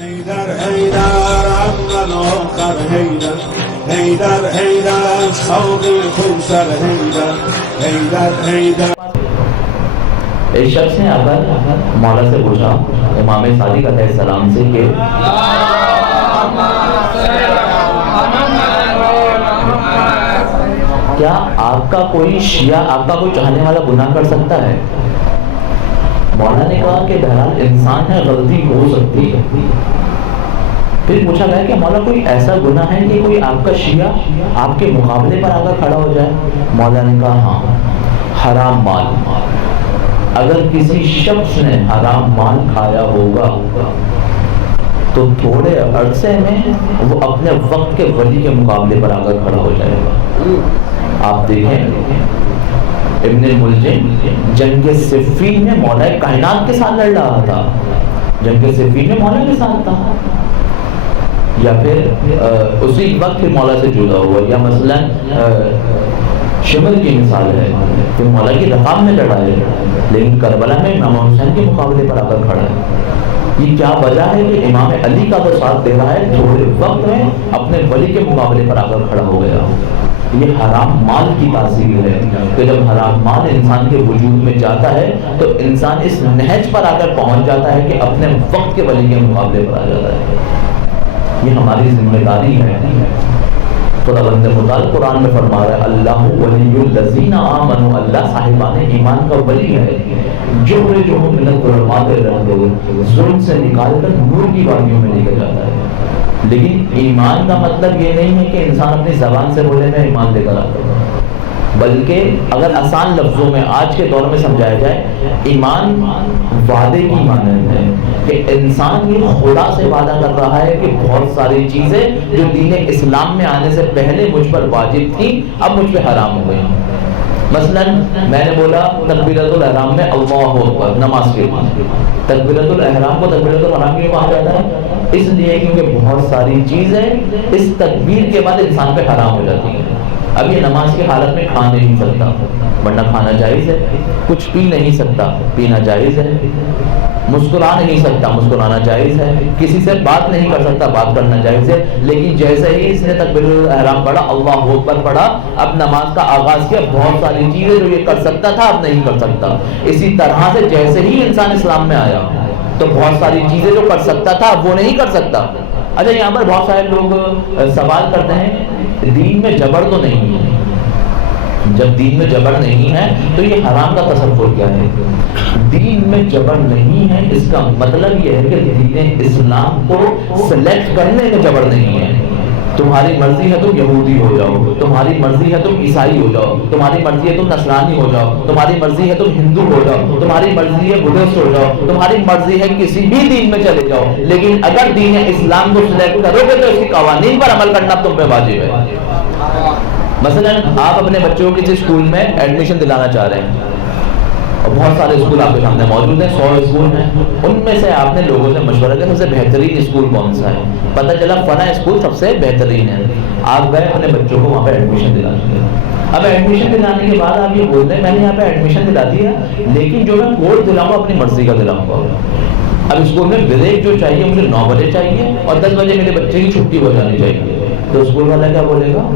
هيدر هيدر عمالوكر هيدر هيدر هيدر صوت الخنصر هيدر هيدر هيدر. ایک شخص نے آ کر مولا سے پوچھا امام صادق علیہ السلام سے کہ کیا آپ کا کوئی شیعہ آپ کا کوئی چاہنے والا گناہ کر سکتا ہے؟ مولا نے کہا کہ بہرحال انسان ہے، غلطی ہو سکتی ہے۔ پھر پوچھا گیا کہ مولا کوئی ایسا گناہ ہے کہ کوئی آپ کا شیعہ آپ کے مقابلے پر آ کر کھڑا ہو جائے؟ مولا نے کہا ہاں، حرام مال۔ اگر کسی شخص نے حرام مال کھایا ہوگا تو تھوڑے عرصے میں وہ اپنے وقت کے ولی کے مقابلے پر آ کر کھڑا ہو جائے گا۔ آپ دیکھیں ابن ملجم جنگ صفین میں مولا کائنات کے ساتھ لڑ رہا تھا، جنگ صفین میں مولا کے ساتھ تھا، یا پھر اسی وقت پھر مولا سے جدا ہوا، یا مثلا شمر کی مثال ہے کہ مولا کی رقام میں لڑا ہے لیکن کربلا میں امام حسین کے مقابلے پر آ کر کھڑا ہے۔ یہ کیا وجہ ہے کہ امام علی کا تو ساتھ دے رہا ہے، تھوڑے وقت میں اپنے ولی کے مقابلے پر آ کر کھڑا ہو گیا۔ یہ حرام مال کی تاثیر ہے کہ جب حرام مال انسان کے وجود میں جاتا ہے تو انسان اس نہج پر آ کر پہنچ جاتا ہے کہ اپنے وقت کے ولی کے مقابلے پر آ جاتا ہے۔ یہ ہماری ذمہ داری ہے۔ خدا بند مطال قرآن میں فرما رہا ہے اللہ ولی الذین آمنوا، اللہ صاحبان ایمان کا ولی ہے، یخرجہم من الظلمات الی النور، ظلم سے نکال کر نور کی وادیوں میں لے کے جاتا ہے۔ لیکن ایمان کا مطلب یہ نہیں ہے کہ انسان اپنی زبان سے بولے میں ایمان لے کر آتا ہوں، بلکہ اگر آسان لفظوں میں آج کے دور میں سمجھایا جائے، ایمان وعدے کی مانند ہے کہ انسان یہ خدا سے وعدہ کر رہا ہے کہ بہت ساری چیزیں جو دین اسلام میں آنے سے پہلے مجھ پر واجب تھی اب مجھ پہ حرام ہو گئی۔ مثلا میں نے بولا تکبیرۃ الاحرام میں اللہ اکبر، نماز کے لیے تکبیرۃ الاحرام کو تکبیرۃ الاحرام کیوں کہا جاتا ہے؟ اس لیے کیونکہ بہت ساری چیزیں اس تکبیر کے بعد انسان پہ حرام ہو جاتی ہیں۔ اب یہ نماز کی حالت میں کھا نہیں سکتا ورنہ کھانا جائز ہے، کچھ پی نہیں سکتا پینا جائز ہے، مسکرا نہیں سکتا مسکرانا جائز ہے، کسی سے بات نہیں کر سکتا بات کرنا جائز ہے۔ لیکن جیسے ہی اس نے تکبیر الاحرام پڑھا، اللہ اکبر پڑھا، اب نماز کا آغاز کیا، بہت ساری چیزیں جو یہ کر سکتا تھا اب نہیں کر سکتا۔ اسی طرح سے جیسے ہی انسان اسلام میں آیا تو بہت ساری چیزیں جو کر سکتا تھا وہ نہیں کر سکتا۔ اچھا یہاں پر بہت سارے لوگ سوال کرتے ہیں دین میں جبر تو نہیں ہے، جب دین میں جبر نہیں ہے تو یہ حرام کا تصور کیا ہے؟ دین میں جبر نہیں ہے اس کا مطلب یہ ہے کہ دین اسلام کو سلیکٹ کرنے میں جبر نہیں ہے۔ تمہاری مرضی ہے تم یہودی ہو جاؤ، تمہاری مرضی ہے تم عیسائی ہو جاؤ، تمہاری مرضی ہے تم نصرانی ہو جاؤ، تمہاری مرضی ہے تم ہندو ہو جاؤ، تمہاری مرضی ہے بدھسٹ ہو جاؤ، تمہاری مرضی ہے کسی بھی دین میں چلے جاؤ، لیکن اگر دین اسلام کو سلیکٹ کرو گے تو اس کے قوانین پر عمل کرنا تم پہ واجب ہے۔ مثلا آپ اپنے بچوں کو کسی اسکول میں ایڈمیشن دلانا چاہ رہے ہیں اور بہت سارے اسکول آپ کے سامنے موجود ہیں، 100 اسکول ہیں، ان میں سے آپ نے لوگوں سے مشورہ کیا سب سے بہترین اسکول کون سا ہے؟ پتہ چلا فلاں اسکول سب سے بہترین ہے، آپ گئے اپنے بچوں کو وہاں پہ ایڈمیشن دلانے۔ اب ایڈمیشن دلانے کے بعد آپ یہ بولتے ہیں میں نے یہاں پہ ایڈمیشن دلا دیا لیکن جو میں کورس دلاؤں گا اپنی مرضی کا دلاؤں گا۔ اب اسکول میں بریک جو چاہیے مجھے 9 بجے چاہیے اور 10 بجے میرے بچے کی چھٹی ہو جانی چاہیے، تو اسکول والا کیا بولے گا؟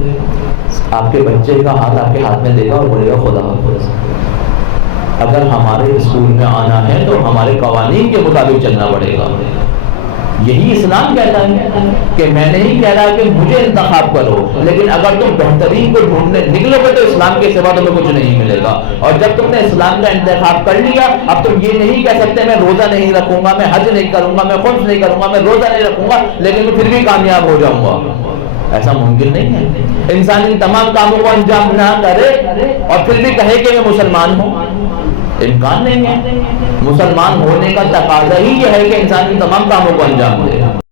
آپ کے بچے کا ہاتھ آپ کے ہاتھ میں دے گا اور بولے گا خدا حافظ۔ اگر ہمارے اسکول میں آنا ہے تو ہمارے قوانین کے مطابق چلنا پڑے گا۔ یہی اسلام کہتا ہے کہ میں نہیں کہہ رہا کہ مجھے انتخاب کرو، لیکن اگر تم بہترین کو ڈھونڈنے نکلو گے تو اسلام کے سوا تمہیں کچھ نہیں ملے گا۔ اور جب تم نے اسلام کا انتخاب کر لیا اب تم یہ نہیں کہہ سکتے میں روزہ نہیں رکھوں گا، میں حج نہیں کروں گا، میں خمس نہیں کروں گا، میں روزہ نہیں رکھوں گا لیکن میں پھر بھی کامیاب ہو جاؤں گا۔ ایسا ممکن نہیں ہے۔ انسان ان تمام کاموں کو انجام نہ کرے اور پھر بھی کہے کہ میں مسلمان ہوں، امکان نہیں ہے۔ مسلمان ہونے کا تقاضا ہی یہ ہے کہ انسان ان تمام کاموں کو انجام دے۔